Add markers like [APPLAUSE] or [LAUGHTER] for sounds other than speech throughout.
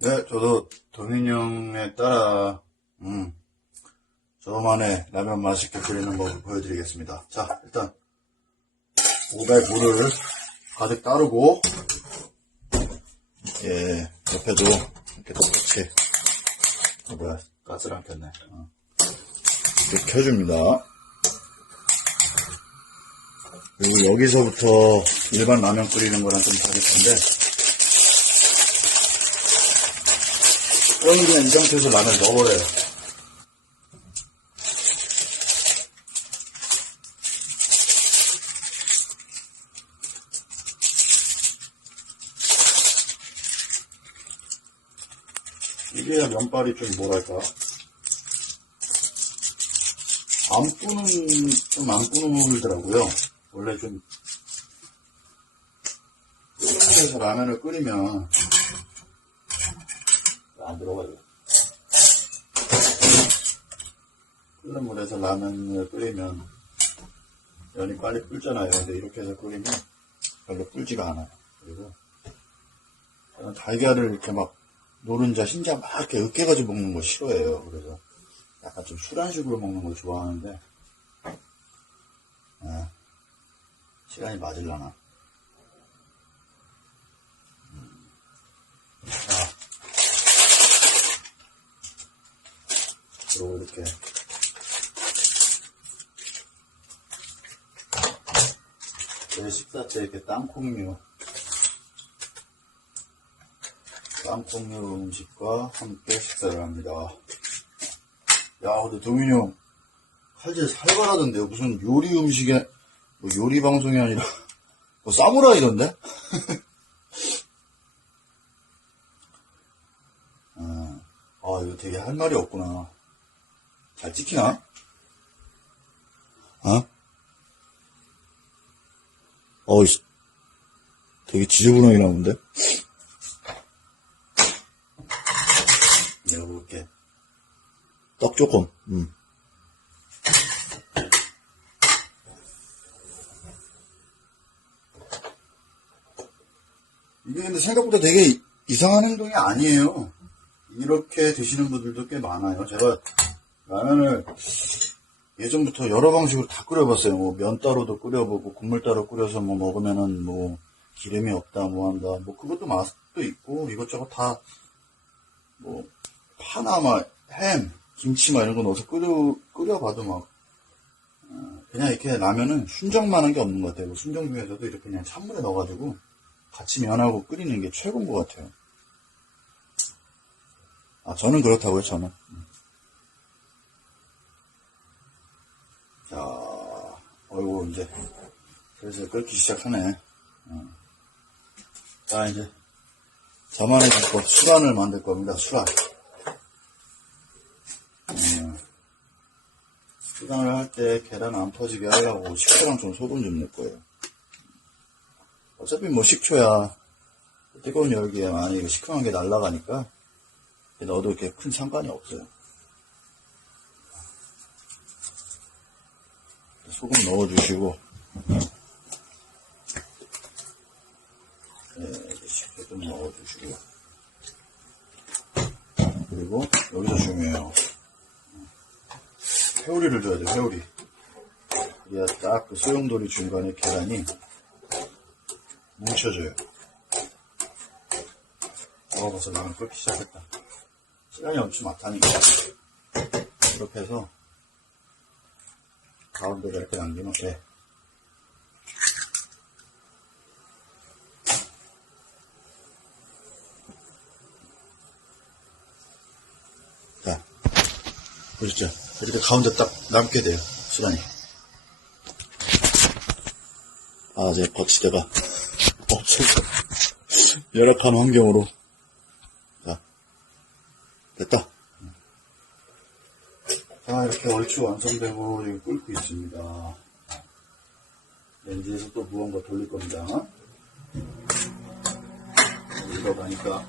네, 저도 동현이 형에 따라, 음, 저만의 라면 맛있게 끓이는 법을 보여드리겠습니다. 자, 일단, 500 물을 가득 따르고, 예, 옆에도 이렇게 똑같이, 어, 뭐야, 가스를 안 켰네. 어. 이렇게 켜줍니다. 그리고 여기서부터 일반 라면 끓이는 거랑 좀 다를 텐데, 이건 그냥 이 상태에서 라면 넣어버려요. 이게 면발이 좀 뭐랄까 안 뿌는 좀 안 뿌는더라고요. 원래 좀 끓여서 라면을 끓이면 안 들어가요. 끓는 물에서 라면을 끓이면 면이 빨리 끓잖아요. 근데 이렇게 해서 끓이면 별로 끓지가 않아요. 그리고 달걀을 이렇게 막 노른자, 흰자 막 이렇게 으깨가지고 먹는 거 싫어해요. 그래서 약간 좀 술안식으로 먹는 걸 좋아하는데 예, 시간이 맞을라나. 그리고 이렇게 제 식사 때 이렇게 땅콩류 땅콩류 음식과 함께 식사를 합니다. 야, 근데 동민이 형 칼질 살벌하던데요. 무슨 요리 음식에 뭐 요리 방송이 아니라 [LAUGHS] 뭐 사무라이던데? 아, [LAUGHS] 아, 이거 되게 할 말이 없구나. 잘 찍히나? 어? 어이, 되게 지저분하게 나오는데? 내가 볼게. 떡 조금, 음. 이게 근데 생각보다 되게 이상한 행동이 아니에요. 이렇게 드시는 분들도 꽤 많아요. 제가 라면을 예전부터 여러 방식으로 다 끓여봤어요. 뭐 면 따로도 끓여보고 국물 따로 끓여서 뭐 먹으면은 뭐 기름이 없다 뭐 한다. 뭐 그것도 맛도 있고 이것저것 다 뭐 파나 막 햄, 김치 막 이런 거 넣어서 끓여 끓여봐도 막 어, 그냥 이렇게 라면은 순정만 한 게 없는 것 같아요. 뭐 순정 중에서도 이렇게 그냥 찬물에 넣어가지고 같이 면하고 끓이는 게 최고인 것 같아요. 아 저는 그렇다고요. 저는. 자, 어이구, 이제, 슬슬 끓기 시작하네. 어. 자, 이제, 저만의 기법, 수란을 만들 겁니다, 수란. 음, 수란을 할 때 계란 안 터지게 하려고 식초랑 좀 소금 좀 넣을 거예요. 어차피 뭐 식초야, 뜨거운 열기에 많이 시큼한 게 날아가니까, 넣어도 이렇게 큰 상관이 없어요. 소금 넣어주시고, 네, 식초 좀 넣어주시고, 그리고 여기서 중요해요. 회오리를 줘야 돼요, 회오리. 그래야 딱 그 소용돌이 중간에 계란이 뭉쳐져요. 어, 벌써 나는 끓기 시작했다. 시간이 엄청 많다니까. 이렇게 해서 가운데가 이렇게 남기면 돼. 자, 보셨죠? 이렇게 가운데 딱 남게 돼요. 시간이. 아, 제 거치대가 없어서 열악한 환경으로. 자, 됐다. 자, 이렇게 얼추 완성되고 지금 끓고 있습니다. 렌즈에서 또 무언가 돌릴 겁니다. 익어가니까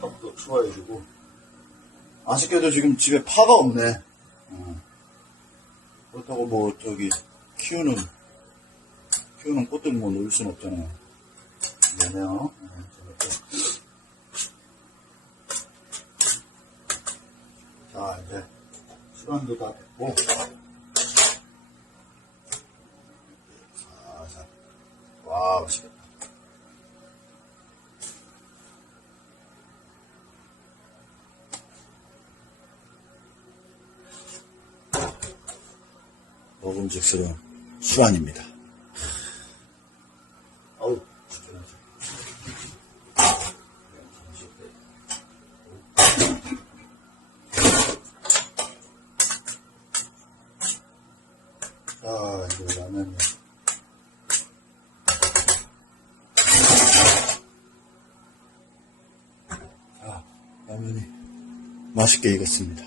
떡도 추가해주고. 아쉽게도 지금 집에 파가 없네. 어. 그렇다고 뭐 저기 키우는 키우는 꽃들 뭐 놓을 순 없잖아요. 미안해요. 또 자, 이제 수란도 다 됐고. 자, 자. 와, 맛있겠다. 먹음직스러운 수란입니다. 어우, 아, 이거 라면이. 아, 라면이 맛있게 익었습니다.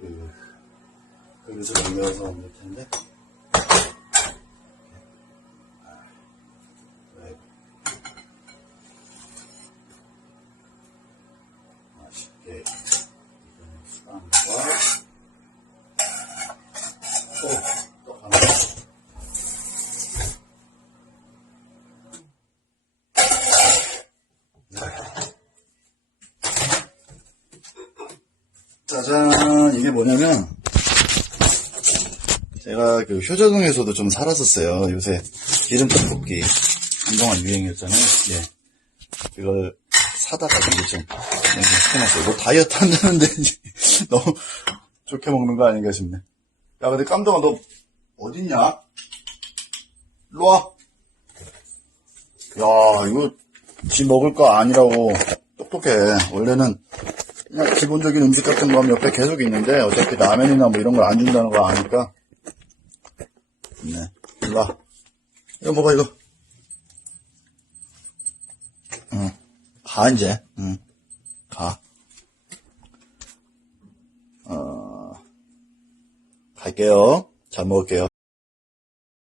그, 그릇을 옮겨서 옮길 텐데. 아, 네. 맛있게 익은 수박과 또, 또 하나. 짜잔, 이게 뭐냐면, 제가 그 효자동에서도 좀 살았었어요. 요새 기름 떡볶이 한동안 유행이었잖아요. 예. 그걸 사다가 이제 좀 시켜놨어요. 뭐 다이어트 한다는데 [LAUGHS] 너무 좋게 먹는 거 아닌가 싶네. 야, 근데 깜동아, 너 어딨냐? 일로 와. 야, 이거 지 먹을 거 아니라고 똑똑해. 원래는 그냥 기본적인 음식 같은 거 하면 옆에 계속 있는데 어차피 라면이나 뭐 이런 걸 안 준다는 거 아니까. 네. 일로 와. 이거 먹어, 이거. 응. 가, 이제. 응. 가. 어, 갈게요. 잘 먹을게요.